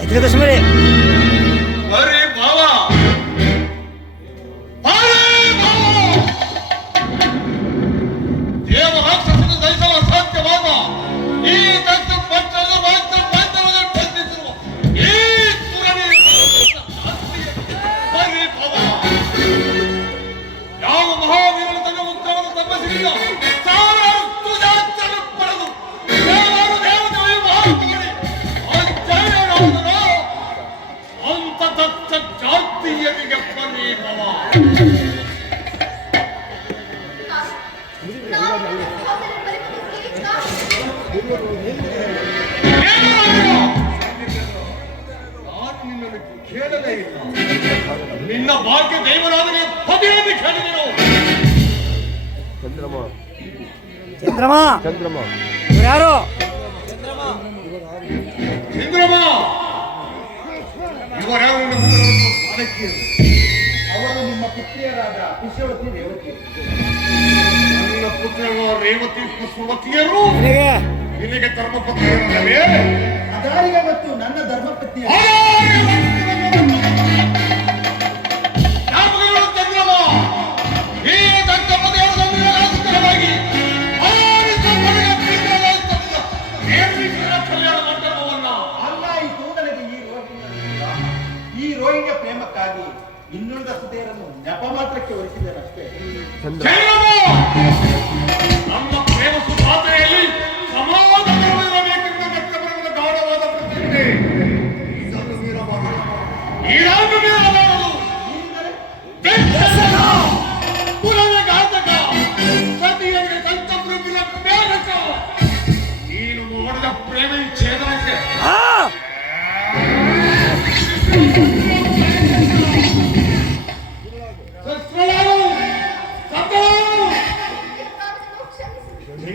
ಆಯ್ತು ದಶಮರಿ ಅರೆ ಭಾವ. ಯಾವ ಮಹಾವೀರನ ತನ್ನ ಉತ್ತರವನ್ನು ತಪ್ಪಿಸಲಿಲ್ಲ ನಿನ್ನ ಭಾಗ್ಯ ದೇವರಾದರೆ ಪದಿಯಲ್ಲಿ ಕೇಳಿದೆನು ಚಂದ್ರಮ ಚಂದ್ರಮ ಚಂದ್ರಮ ಯಾರು? ಇಂದ್ರಮ ಇವರ್ಯಾರು ಬಾಲಕಿಯರು ಅವರು ನಿಮ್ಮ ಪುತ್ರಿಯರಾದ ಕುಶವತಿ ರೇವತಿ ನನ್ನ ಪುತ್ರರು ರೇವತಿ ಕುಶವತಿಯರು. ನಿನಗೆ? ಧರ್ಮಪತ್ನಿಯರಲ್ಲವೇ ಅದಾರಿಗೆ ಮತ್ತು ನನ್ನ ಧರ್ಮಪತ್ನಿಯ ಅಲ್ಲ ಚಂದ್ರಮ ಈ ಕೂದಲಿಗೆ ಈ ರೋಹಿಣಿಯ ಪ್ರೇಮಕ್ಕಾಗಿ ಇನ್ನುಳಿದ ಸುಧೆಯರನ್ನು ನೆಪ ಮಾತ್ರಕ್ಕೆ ಒಲಿಸಿದನಷ್ಟೇ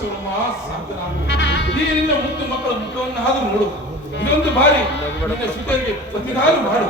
ಚೋಳಮ್ಮ ಶಾಂತರಾಗು ಈ ನಿನ್ನ ಮಕ್ಕಳ ಮುಖವನ್ನು ಆದರೂ ನೋಡು. ಇದೊಂದು ಬಾರಿ ನಿನ್ನ ಸುತರಿಗೆ ಪ್ರತಿದಾರು ಮಾಡು.